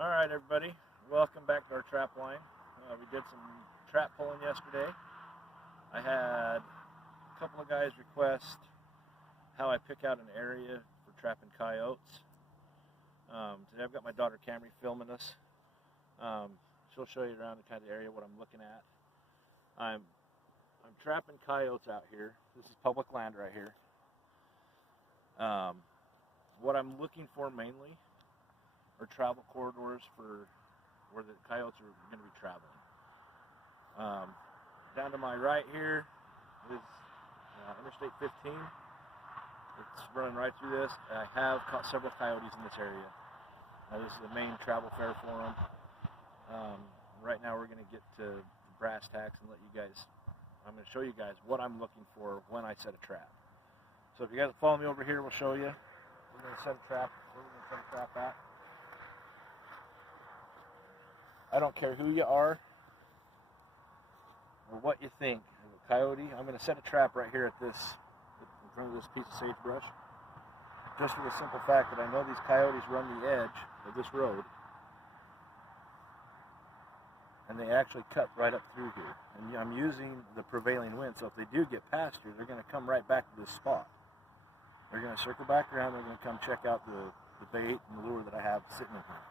Alright everybody, welcome back to our trap line. We did some trap pulling yesterday. I had a couple of guys request how I pick out an area for trapping coyotes. Today I've got my daughter Camry filming us. She'll show you around the kind of area what I'm looking at. I'm trapping coyotes out here. This is public land right here. What I'm looking for mainly or travel corridors for where the coyotes are going to be traveling. Down to my right here is Interstate 15. It's running right through this. I have caught several coyotes in this area. This is the main travel fair for them. Right now we're going to get to brass tacks and I'm going to show you guys what I'm looking for when I set a trap. So if you guys follow me over here, we'll show you. We're going to set a trap. Where we're going to set a trap at. I don't care who you are or what you think of a coyote. I'm going to set a trap right here in front of this piece of sagebrush, just for the simple fact that I know these coyotes run the edge of this road, and they actually cut right up through here. And I'm using the prevailing wind, so if they do get past here, they're going to come right back to this spot. They're going to circle back around. They're going to come check out the bait and the lure that I have sitting in here.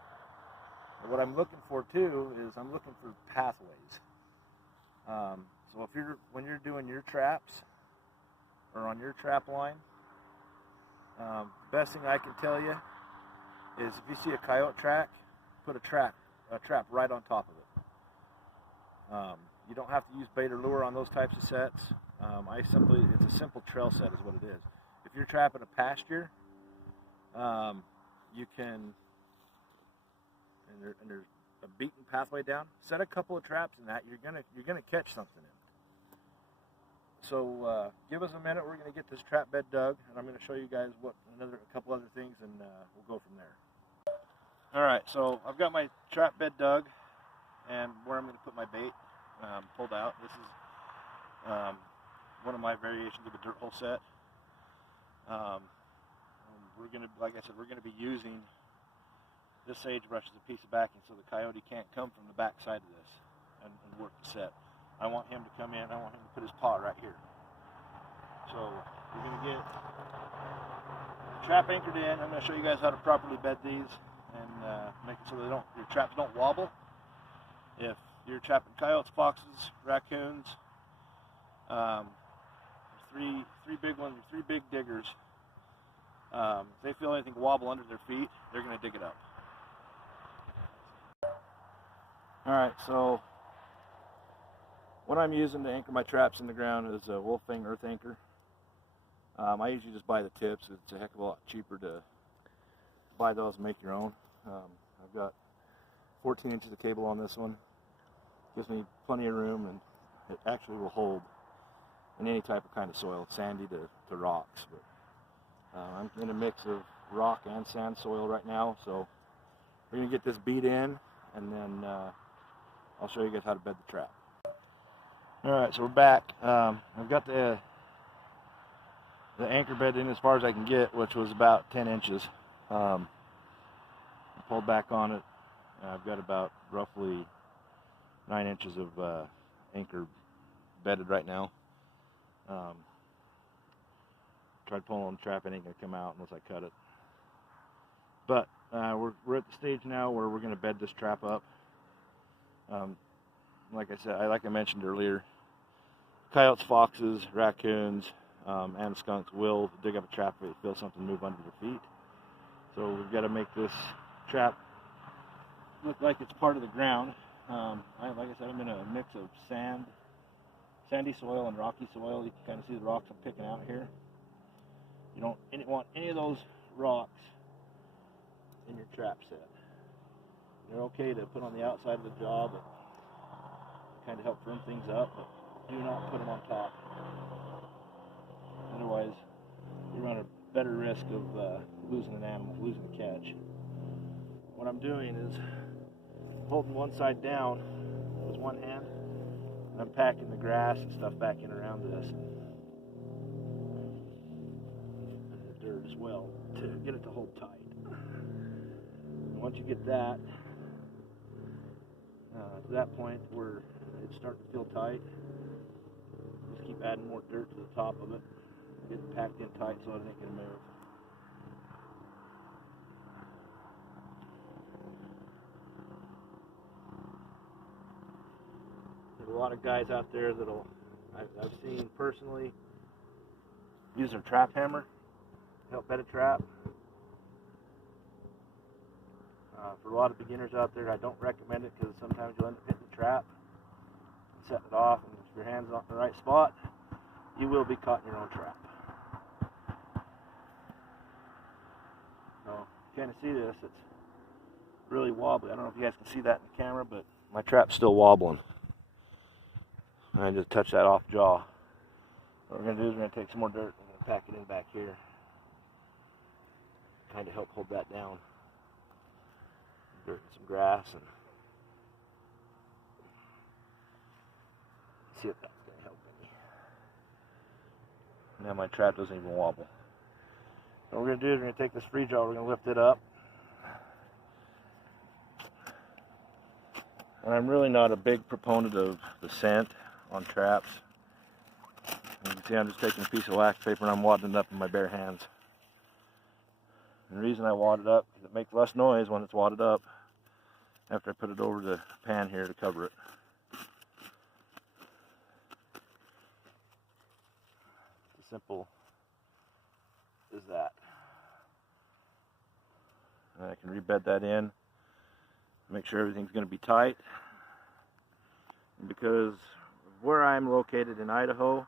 But what I'm looking for too is I'm looking for pathways. So when you're doing your traps or on your trap line, best thing I can tell you is if you see a coyote track, put a trap right on top of it. You don't have to use bait or lure on those types of sets. It's a simple trail set is what it is. If you're trapping a pasture, you can. And there's a beaten pathway down. Set a couple of traps in that. You're gonna catch something in it. So give us a minute. We're gonna get this trap bed dug, and I'm gonna show you guys a couple other things, and we'll go from there. All right. So I've got my trap bed dug, and where I'm gonna put my bait pulled out. This is one of my variations of a dirt hole set. We're gonna, like I said, we're gonna be using this sagebrush is a piece of backing so the coyote can't come from the back side of this and work the set. I want him to come in, I want him to put his paw right here. So we're going to get the trap anchored in. I'm going to show you guys how to properly bed these and make it so your traps don't wobble. If you're trapping coyotes, foxes, raccoons, three big diggers, if they feel anything wobble under their feet, they're going to dig it up. Alright, so what I'm using to anchor my traps in the ground is a Wolfang earth anchor. I usually just buy the tips. It's a heck of a lot cheaper to buy those and make your own. I've got 14 inches of cable on this one. Gives me plenty of room, and it actually will hold in any type of kind of soil, sandy to rocks. But I'm in a mix of rock and sand soil right now, so we're going to get this beat in, and then I'll show you guys how to bed the trap. Alright, so we're back. I've got the anchor bed in as far as I can get, which was about 10 inches. I pulled back on it. I've got about roughly 9 inches of anchor bedded right now. Tried pulling on the trap, it ain't going to come out unless I cut it. But we're at the stage now where we're going to bed this trap up. Like I said, like I mentioned earlier, coyotes, foxes, raccoons, and skunks will dig up a trap if they feel something move under their feet. So we've got to make this trap look like it's part of the ground. Like I said, I'm in a mix of sandy soil and rocky soil. You can kind of see the rocks I'm picking out here. You don't want any of those rocks in your trap set. They're okay to put on the outside of the jaw, but kind of help firm things up, but do not put them on top. Otherwise, you run a better risk of losing an animal, losing a catch. What I'm doing is holding one side down with one hand, and I'm packing the grass and stuff back in around this, and the dirt as well, to get it to hold tight. And once you get that, to that point where it's starting to feel tight, just keep adding more dirt to the top of it, get it packed in tight so it ain't going to move. There's a lot of guys out there that'll, I've seen personally, use their trap hammer to help bed a trap. For a lot of beginners out there, I don't recommend it because sometimes you'll end up hitting the trap and setting it off, and if your hand's not in the right spot, you will be caught in your own trap. So you kind of see this, it's really wobbly. I don't know if you guys can see that in the camera, but my trap's still wobbling. And I just touched that off jaw. What we're going to do is we're going to take some more dirt and we're going to pack it in back here. Kind of help hold that down. Dirt and some grass, and see if that's going to help any. Now my trap doesn't even wobble. What we're going to do is we're going to take this free jaw, we're going to lift it up. And I'm really not a big proponent of the scent on traps. You can see I'm just taking a piece of wax paper and I'm wadding it up in my bare hands. And the reason I wad it up is it makes less noise when it's wadded up after I put it over the pan here to cover it. It's as simple as that. And I can rebed that in, make sure everything's going to be tight. And because where I'm located in Idaho,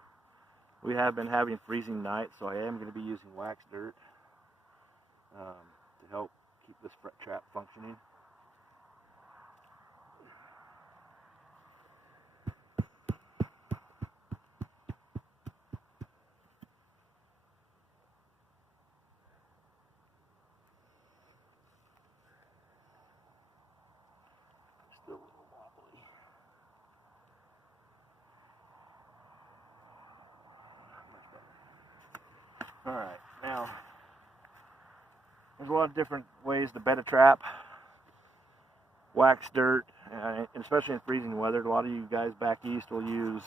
we have been having freezing nights, so I am going to be using wax dirt to help keep this trap functioning. Still a little wobbly. Much better. Alright, now there's a lot of different ways to bed a trap. Wax dirt, and especially in freezing weather, a lot of you guys back east will use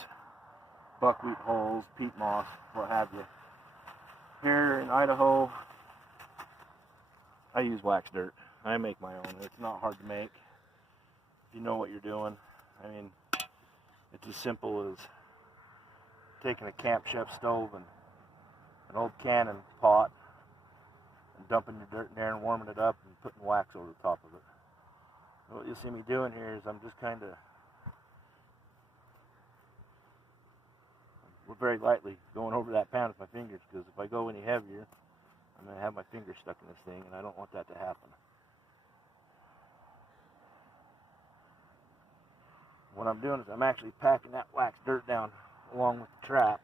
buckwheat hulls, peat moss, what have you. Here in Idaho, I use wax dirt. I make my own. It's not hard to make if you know what you're doing. I mean, it's as simple as taking a Camp Chef stove and an old cannon pot and dumping your dirt in there and warming it up and putting wax over the top of it. What you'll see me doing here is I'm just kind of very lightly going over that pan with my fingers, because if I go any heavier, I'm going to have my fingers stuck in this thing, and I don't want that to happen. What I'm doing is I'm actually packing that wax dirt down along with the trap.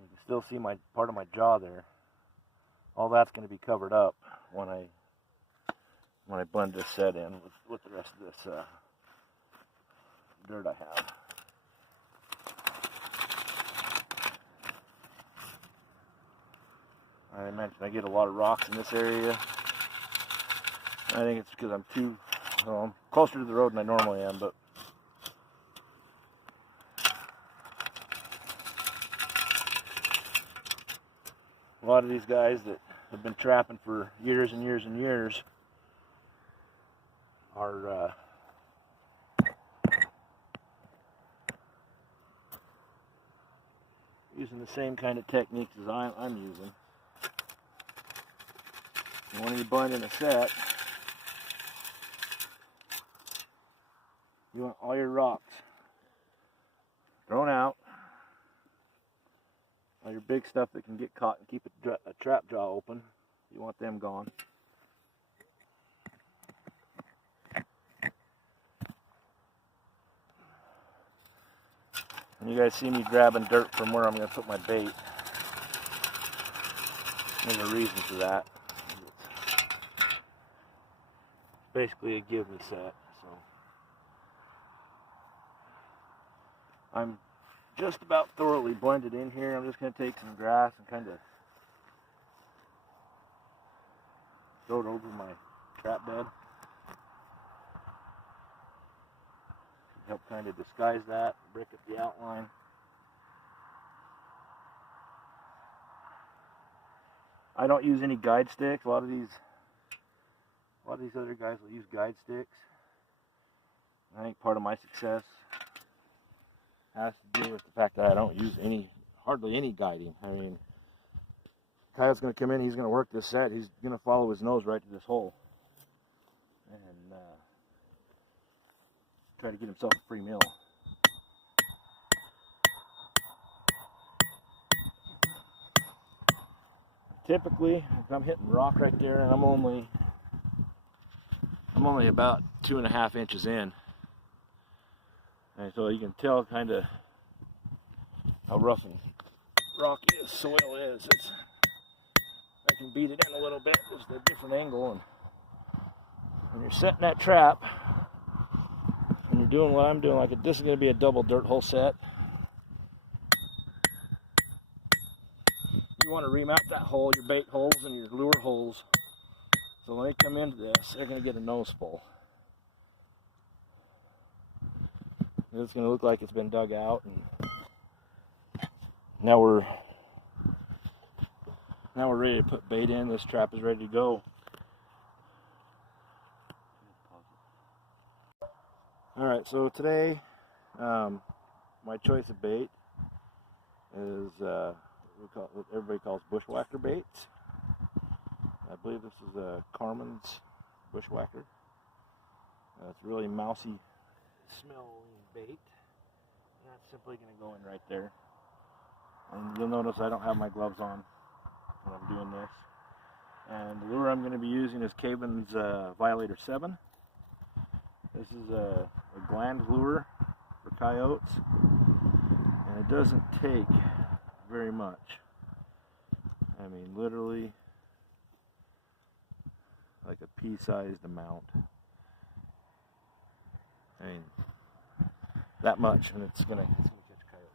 You can still see my part of my jaw there. All that's going to be covered up when I blend this set in with the rest of this dirt I have. I mentioned I get a lot of rocks in this area. I think it's because I'm I'm closer to the road than I normally am, but a lot of these guys that have been trapping for years and years and years are using the same kind of techniques as I'm using. And when you blend in a set, you want all your rocks thrown out, all your big stuff that can get caught and keep a trap jaw open. You want them gone. And you guys see me grabbing dirt from where I'm going to put my bait. There's a reason for that. It's basically a give me set. So I'm just about thoroughly blended in here. I'm just going to take some grass and kind of throw it over my trap bed. Help kind of disguise that, break up the outline. I don't use any guide sticks. A lot of these other guys will use guide sticks. I think part of my success has to do with the fact that I don't use hardly any guiding. I mean, Kyle's going to come in, he's going to work this set, he's going to follow his nose right to this hole and try to get himself a free meal. Typically, if I'm hitting rock right there and I'm only about 2.5 inches in, and so you can tell kind of how rough and rocky this soil is. I can beat it in a little bit, just a different angle. And when you're setting that trap, and you're doing what I'm doing, like this is going to be a double dirt hole set. You want to remount that hole, your bait holes and your lure holes, so when they come into this, they're going to get a nose full. It's going to look like it's been dug out, and now we're ready to put bait in. This trap is ready to go. Alright, so today my choice of bait is what everybody calls bushwhacker baits. I believe this is a Carmen's bushwhacker. It's really mousy smelling bait. And that's simply going to go in right there. And you'll notice I don't have my gloves on when I'm doing this. And the lure I'm going to be using is Caven's Violator 7. This is a gland lure for coyotes, and it doesn't take very much. I mean, literally like a pea-sized amount. I mean, that much, and it's gonna catch coyote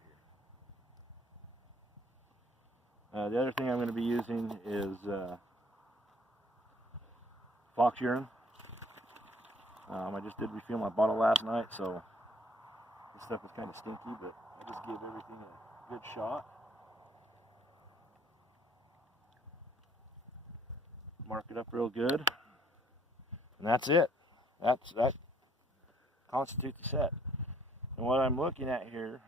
here. The other thing I'm going to be using is fox urine. I just did refill my bottle last night, so this stuff was kind of stinky, but I just gave everything a good shot. Mark it up real good, and that's it. That constitutes the set. And what I'm looking at here,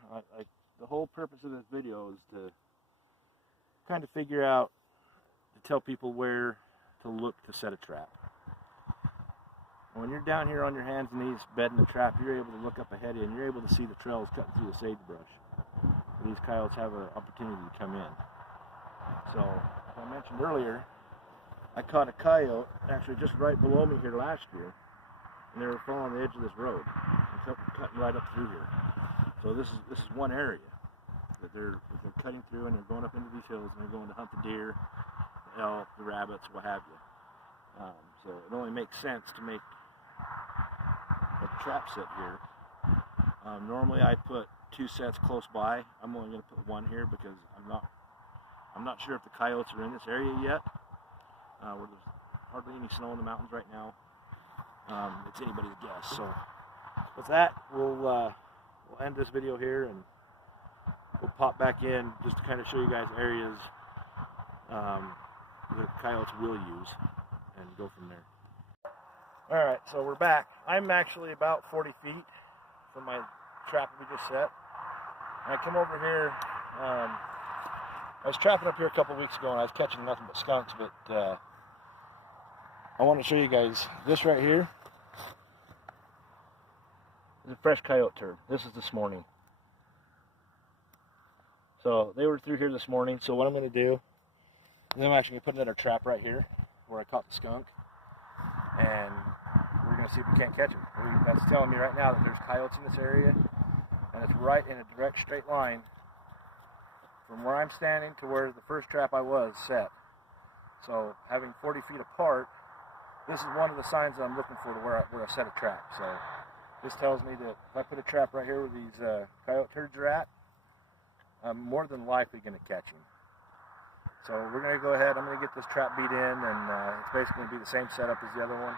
the whole purpose of this video is to kind of figure out, to tell people where to look to set a trap. When you're down here on your hands and knees bedding the trap, you're able to look up ahead of you and you're able to see the trails cutting through the sagebrush. These coyotes have an opportunity to come in. So, as I mentioned earlier, I caught a coyote actually just right below me here last year, and they were following the edge of this road and cutting right up through here. So this is one area that they're cutting through, and they're going up into these hills, and they're going to hunt the deer, the elk, the rabbits, what have you. So it only makes sense to make a trap set here. Normally I put 2 sets close by. I'm only going to put 1 here because I'm not sure if the coyotes are in this area yet. Where there's hardly any snow in the mountains right now. It's anybody's guess. So with that, we'll end this video here, and we'll pop back in just to kind of show you guys areas that coyotes will use, and go from there. Alright, so we're back. I'm actually about 40 feet from my trap that we just set. And I come over here, I was trapping up here a couple weeks ago and I was catching nothing but skunks, but I want to show you guys this right here. This is a fresh coyote turd. This is this morning. So they were through here this morning, so what I'm going to do is I'm actually going to put another trap right here. where I caught the skunk, and we're going to see if we can't catch him. That's telling me right now that there's coyotes in this area, and it's right in a direct straight line from where I'm standing to where the first trap I was set. So having 40 feet apart, this is one of the signs that I'm looking for to where I set a trap. So this tells me that if I put a trap right here where these coyote turds are at, I'm more than likely going to catch him. So we're going to go ahead, I'm going to get this trap beat in, and it's basically going to be the same setup as the other one.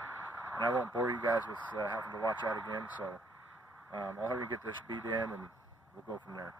And I won't bore you guys with having to watch that again, so I'll hurry and get this beat in, and we'll go from there.